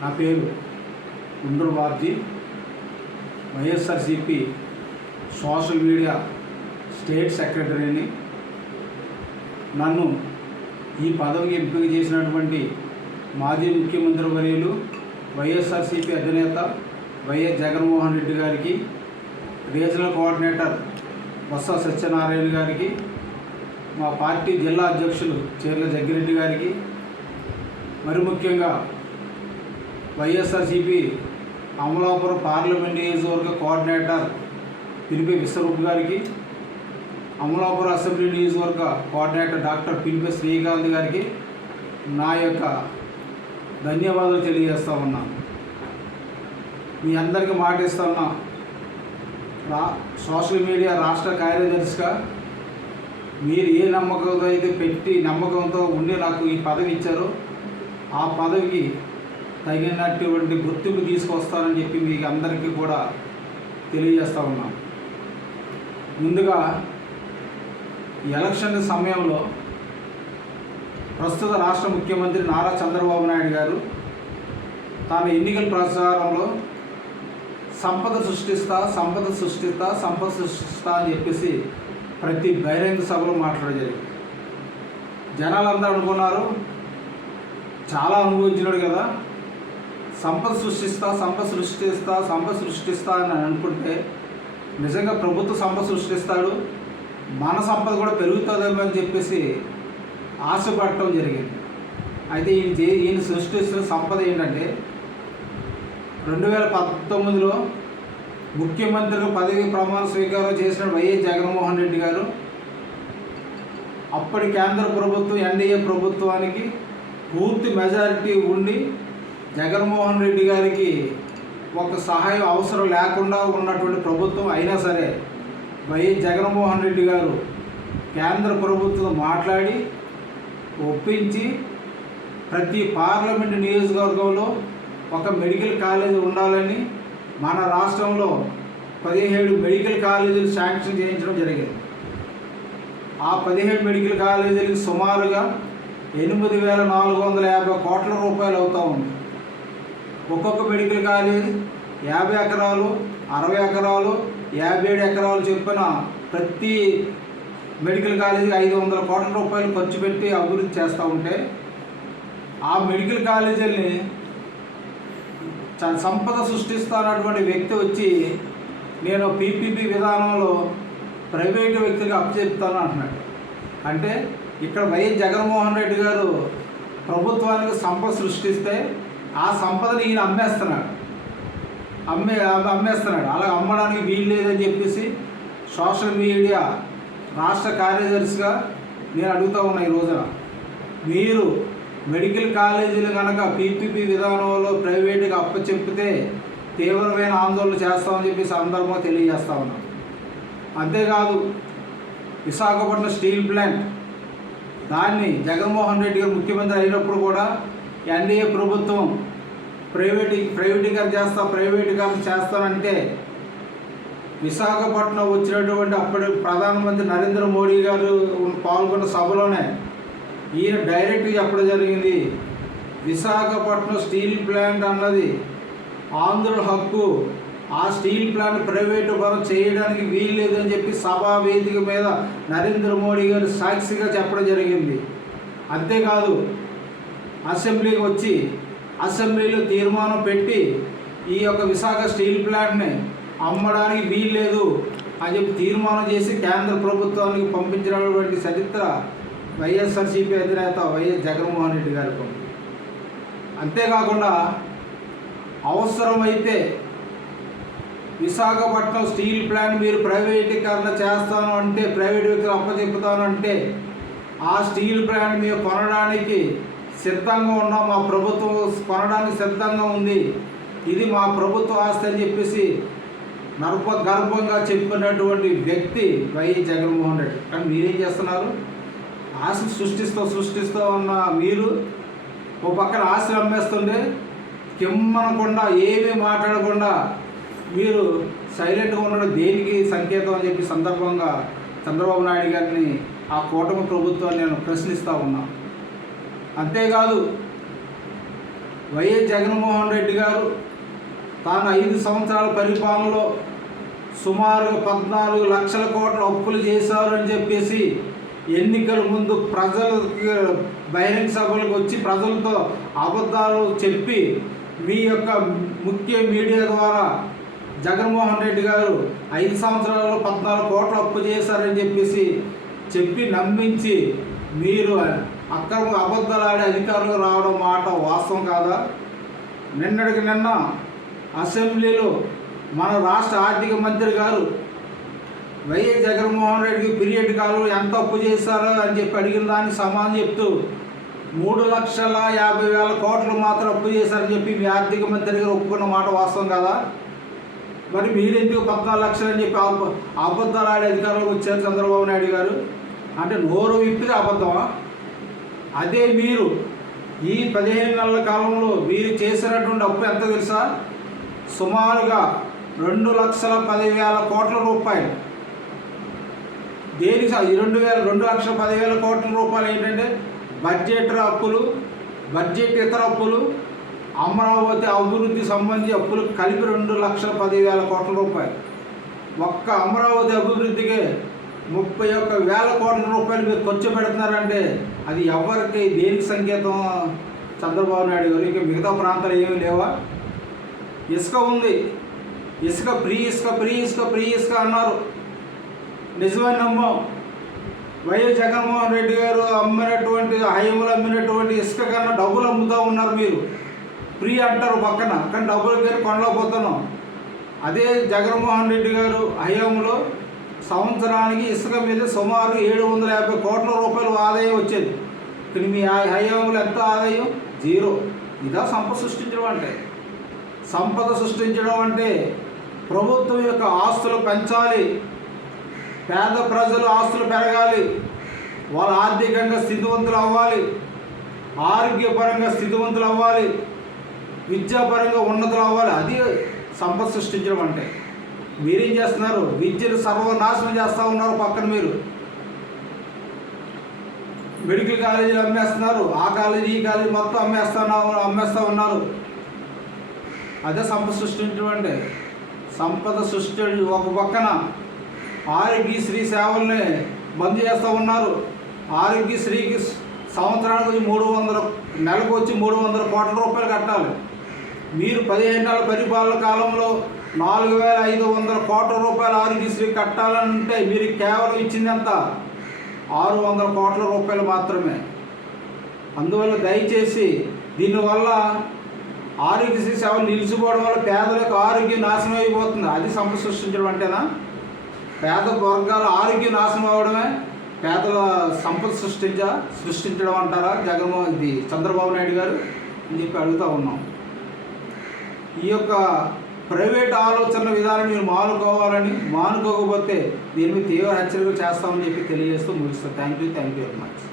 నా పేరు Undru Babji YSRCP social media state సెక్రటరీని. నన్ను ఈ పదవికి ఎంపిక చేసినటువంటి మాజీ ముఖ్యమంత్రి వర్యులు వైఎస్ఆర్సిపి అధినేత వైఎస్ జగన్మోహన్ రెడ్డి గారికి రీజనల్ కోఆర్డినేటర్ బొత్స సత్యనారాయణ గారికి మా పార్టీ జిల్లా అధ్యక్షులు చీర్ల జగ్గిరెడ్డి గారికి మరి ముఖ్యంగా వైఎస్ఆర్సిపి అమలాపురం పార్లమెంట్ నియోజకవర్గ కోఆర్డినేటర్ పిలిపే విశ్వరూప్ గారికి అమలాపురం అసెంబ్లీ నియోజకవర్గ కోఆర్డినేటర్ డాక్టర్ పిలిపే శ్రీకాంత్ గారికి నా యొక్క ధన్యవాదాలు తెలియజేస్తా ఉన్నాను మీ అందరికీ మాట ఇస్తా ఉన్నా. రా సోషల్ మీడియా రాష్ట్ర కార్యదర్శిగా మీరు ఏ నమ్మకంతో అయితే పెట్టి నమ్మకంతో ఉండి నాకు ఈ పదవి ఇచ్చారో ఆ పదవికి తగినటువంటి గుర్తింపు తీసుకొస్తానని చెప్పి మీకు అందరికీ కూడా తెలియజేస్తా ఉన్నాం. ముందుగా ఎలక్షన్ సమయంలో ప్రస్తుత రాష్ట్ర ముఖ్యమంత్రి నారా చంద్రబాబు నాయుడు గారు తాను ఎన్నికల ప్రచారంలో సంపద సృష్టిస్తా సంపద సృష్టిస్తా సంపద సృష్టిస్తా అని చెప్పేసి ప్రతి బహిరంగ సభలో మాట్లాడడం జరిగింది. జనాలందరూ అనుకున్నారు చాలా అనుభవించినాడు కదా. సంపద సృష్టిస్తా సంపద సృష్టిస్తా సంపద సృష్టిస్తా అని అనుకుంటే నిజంగా ప్రభుత్వ సంపద సృష్టిస్తాడు. మన సంపద కూడా పెరుగుతుందేమో అని చెప్పేసి ఆశపడటం జరిగింది. అయితే ఈయన ఈయన సృష్టిస్తున్న సంపద ఏంటంటే రెండు వేల పంతొమ్మిదిలో ముఖ్యమంత్రిగా పదవి ప్రమాణ స్వీకారం చేసిన వైఎస్ జగన్మోహన్ రెడ్డి గారు అప్పటి కేంద్ర ప్రభుత్వం ఎన్డీఏ ప్రభుత్వానికి పూర్తి మెజారిటీ ఉండి జగన్మోహన్ రెడ్డి గారికి ఒక సహాయం అవసరం లేకుండా ఉన్నటువంటి ప్రభుత్వం అయినా సరే వైఎస్ జగన్మోహన్ రెడ్డి గారు కేంద్ర ప్రభుత్వం మాట్లాడి ఒప్పించి ప్రతి పార్లమెంట్ నియోజకవర్గంలో ఒక మెడికల్ కాలేజీ ఉండాలని మన రాష్ట్రంలో పదిహేడు మెడికల్ కాలేజీలు శాంక్షన్ చేయించడం జరిగింది. ఆ పదిహేడు మెడికల్ కాలేజీలకు సుమారుగా ఎనిమిది వేల నాలుగు వందల యాభై కోట్ల రూపాయలు అవుతూ ఉంది. ఒక్కొక్క మెడికల్ కాలేజ్ యాభై ఎకరాలు అరవై ఎకరాలు యాభై ఏడు ఎకరాలు చెప్పిన ప్రతి మెడికల్ కాలేజీ ఐదు వందల కోట్ల రూపాయలు ఖర్చు పెట్టి అభివృద్ధి చేస్తూ ఉంటే ఆ మెడికల్ కాలేజీని సంపద సృష్టిస్తున్నటువంటి వ్యక్తి వచ్చి నేను పీపీపీ విధానంలో ప్రైవేటు వ్యక్తికి అప్పచెప్తాను అంటున్నాడు. అంటే ఇక్కడ వైఎస్ జగన్మోహన్ రెడ్డి గారు ప్రభుత్వానికి సంపద సృష్టిస్తే ఆ సంపదని ఈయన అమ్మేస్తున్నాడు. అమ్మే అమ్మేస్తున్నాడు. అలా అమ్మడానికి వీలు లేదని చెప్పేసి సోషల్ మీడియా రాష్ట్ర కార్యదర్శిగా నేను అడుగుతా ఉన్నా ఈ రోజున. మీరు మెడికల్ కాలేజీలు కనుక పీపీపీ విధానంలో ప్రైవేటుగా అప్పచెప్పితే తీవ్రమైన ఆందోళన చేస్తామని చెప్పి సందర్భంగా తెలియజేస్తా ఉన్నాం అంతేకాదు విశాఖపట్నం స్టీల్ ప్లాంట్ దాన్ని జగన్మోహన్ రెడ్డి గారు ముఖ్యమంత్రి అయినప్పుడు కూడా ఎన్డీఏ ప్రభుత్వం ప్రైవేటీ ప్రైవేటీకరణ చేస్తా ప్రైవేటీకరణ చేస్తానంటే విశాఖపట్నం వచ్చినటువంటి అప్పటి ప్రధానమంత్రి నరేంద్ర మోడీ గారు పాల్గొన్న సభలోనే ఈయన డైరెక్ట్గా చెప్పడం జరిగింది. విశాఖపట్నం స్టీల్ ప్లాంట్ అన్నది ఆంధ్రుల హక్కు. ఆ స్టీల్ ప్లాంట్ ప్రైవేటు పరం చేయడానికి వీల్లేదని చెప్పి సభా వేదిక మీద నరేంద్ర మోడీ గారు సాక్షిగా చెప్పడం జరిగింది. అంతేకాదు అసెంబ్లీకి వచ్చి అసెంబ్లీలో తీర్మానం పెట్టి ఈ యొక్క విశాఖ స్టీల్ ప్లాంట్ని అమ్మడానికి వీల్లేదు అని చెప్పి తీర్మానం చేసి కేంద్ర ప్రభుత్వానికి పంపించినటువంటి చరిత్ర వైఎస్ఆర్సీపీ అధినేత వైఎస్ జగన్మోహన్ రెడ్డి గారికి ఉంది. అంతేకాకుండా అవసరమైతే విశాఖపట్నం స్టీల్ ప్లాంట్ మీరు ప్రైవేటీకరణ చేస్తాను అంటే ప్రైవేట్ వ్యక్తులు అప్పచెప్పుతాను అంటే ఆ స్టీల్ ప్లాంట్ మీరు కొనడానికి సిద్ధంగా ఉన్నాం మా ప్రభుత్వం కొనడానికి సిద్ధంగా ఉంది. ఇది మా ప్రభుత్వ ఆస్తి అని చెప్పేసి నర్భ గర్భంగా చెప్పినటువంటి వ్యక్తి వైఎస్ జగన్మోహన్ రెడ్డి. కానీ మీరేం చేస్తున్నారు? ఆశ సృష్టిస్తూ సృష్టిస్తూ ఉన్న మీరు ఓ పక్కన ఆశలు అమ్మేస్తుండే కిమ్మనకుండా ఏమీ మాట్లాడకుండా మీరు సైలెంట్గా ఉండడం. దేనికి సంకేతం అని చెప్పి సందర్భంగా చంద్రబాబు నాయుడు గారిని ఆ కూటమి ప్రభుత్వాన్ని నేను ప్రశ్నిస్తూ ఉన్నా. అంతేకాదు వైఎస్ జగన్మోహన్ రెడ్డి గారు తాను ఐదు సంవత్సరాల పరిపాలనలో సుమారుగా పద్నాలుగు లక్షల కోట్ల అప్పులు చేశారు అని చెప్పేసి ఎన్నికల ముందు ప్రజలకు బహిరంగ సభలకు వచ్చి ప్రజలతో అబద్ధాలు చెప్పి మీ యొక్క ముఖ్య మీడియా ద్వారా జగన్మోహన్ రెడ్డి గారు ఐదు సంవత్సరాల్లో పద్నాలుగు కోట్ల అప్పు చేశారని చెప్పేసి చెప్పి నమ్మించి మీరు అక్రమ అబద్ధాలాడే అధికారులు రావడం మాట వాస్తవం కాదా? నిన్నటికి నిన్న అసెంబ్లీలో మన రాష్ట్ర ఆర్థిక మంత్రి గారు వైఎస్ జగన్మోహన్ రెడ్డికి పీరియడ్ కాలంలో ఎంత అప్పు చేశారో అని చెప్పి అడిగిన దానికి సమాధానం చెప్తూ మూడు లక్షల యాభై వేల కోట్లు మాత్రం అప్పు చేశారని చెప్పి మీ ఆర్థిక మంత్రి గారు ఒప్పుకున్న మాట వాస్తవం కదా? మరి మీరెందుకు పద్నాలుగు లక్షలు అని చెప్పి అబ- అబద్ధాలు ఆడే అధికారంలోకి వచ్చారు చంద్రబాబు నాయుడు గారు? అంటే నోరు విప్పితే అబద్ధమా? అదే మీరు ఈ పదిహేను నెలల కాలంలో మీరు చేసినటువంటి అప్పు ఎంత తెలుసా? సుమారుగా రెండు లక్షల పదివేల కోట్ల రూపాయలు. దేనికి ఈ రెండు వేల రెండు లక్షల పదివేల కోట్ల రూపాయలు ఏంటంటే బడ్జెట్ అప్పులు బడ్జెట్ ఇతర అప్పులు అమరావతి అభివృద్ధి సంబంధించి అప్పులు కలిపి రెండు లక్షల పదివేల కోట్ల రూపాయలు. ఒక్క అమరావతి అభివృద్ధికి ముప్పై ఒక్క వేల కోట్ల రూపాయలు మీరు ఖర్చు పెడుతున్నారంటే అది ఎవరికి దేనికి సంకేతం? చంద్రబాబు నాయుడు గారు ఇంకా మిగతా ప్రాంతాలు ఏమీ లేవా? ఇసుక ఉంది. ఇసుక ఫ్రీ ఇసుక ఫ్రీ ఇసుక ఫ్రీ ఇసుక అన్నారు. నిజమైన నమ్మం. వైఎస్ జగన్మోహన్ రెడ్డి గారు అమ్మినటువంటి హైములు అమ్మినటువంటి ఇసుక కన్నా డబ్బులు అమ్ముతూ ఉన్నారు మీరు. ఫ్రీ అంటారు పక్కన కానీ డబ్బులు కానీ కొనలేకపోతున్నాం అదే జగన్మోహన్ రెడ్డి గారు హయాంలో సంవత్సరానికి ఇసుక మీద సుమారు ఏడు వందల యాభై కోట్ల రూపాయలు ఆదాయం వచ్చేది. ఇక్కడ మీ ఆ హయాంలో ఎంత ఆదాయం? జీరో. ఇదా సంపద సృష్టించడం అంటే. సంపద సృష్టించడం అంటే ప్రభుత్వం యొక్క ఆస్తులు పెంచాలి. పేద ప్రజలు ఆస్తులు పెరగాలి. వాళ్ళు ఆర్థికంగా స్థితివంతులు అవ్వాలి. ఆరోగ్యపరంగా స్థితివంతులు అవ్వాలి. విద్యాపరంగా ఉన్నతులు అవ్వాలి. అది సంపద సృష్టించడం అంటే. మీరేం చేస్తున్నారు? విద్యను సర్వనాశనం చేస్తూ ఉన్నారు పక్కన మీరు. మెడికల్ కాలేజీలు అమ్మేస్తున్నారు. ఆ కాలేజీ ఈ కాలేజీ మొత్తం అమ్మేస్తున్నా అమ్మేస్తూ ఉన్నారు. అదే సంపద సృష్టించడం సంపద సృష్టి ఒక పక్కన ఆరోగ్యశ్రీ సేవల్ని బంద్ చేస్తూ ఉన్నారు. ఆరోగ్యశ్రీకి సంవత్సరానికి వచ్చి మూడు వందల నెలకు వచ్చి మూడు వందల కోట్ల రూపాయలు కట్టాలి. మీరు పదిహేను నెలల పరిపాలన కాలంలో నాలుగు వేల ఐదు వందల కోట్ల రూపాయలు ఆరోగ్యశ్రీ కట్టాలంటే మీరు కేవలం ఇచ్చింది ఎంత? ఆరు వందల కోట్ల రూపాయలు మాత్రమే. అందువల్ల దయచేసి దీనివల్ల ఆరోగ్యశ్రీ సేవలు నిలిచిపోవడం వల్ల పేదలకు ఆరోగ్యం నాశనం అయిపోతుంది. అది సంపద సృష్టించడం అంటేనా? పేద వర్గాల ఆరోగ్యం నాశనం అవ్వడమే పేదల సంపద సృష్టించ సృష్టించడం అంటారా? జగన్మోహన్ ఇది చంద్రబాబు నాయుడు గారు అని చెప్పి అడుగుతూ ఉన్నాం. ఈ యొక్క ప్రైవేట్ ఆలోచన విధానం మీరు మానుకోవాలని మానుకోకపోతే దీని మీద తీవ్ర హెచ్చరికలు చేస్తామని చెప్పి తెలియజేస్తూ ముగిస్తాను thank you thank you very much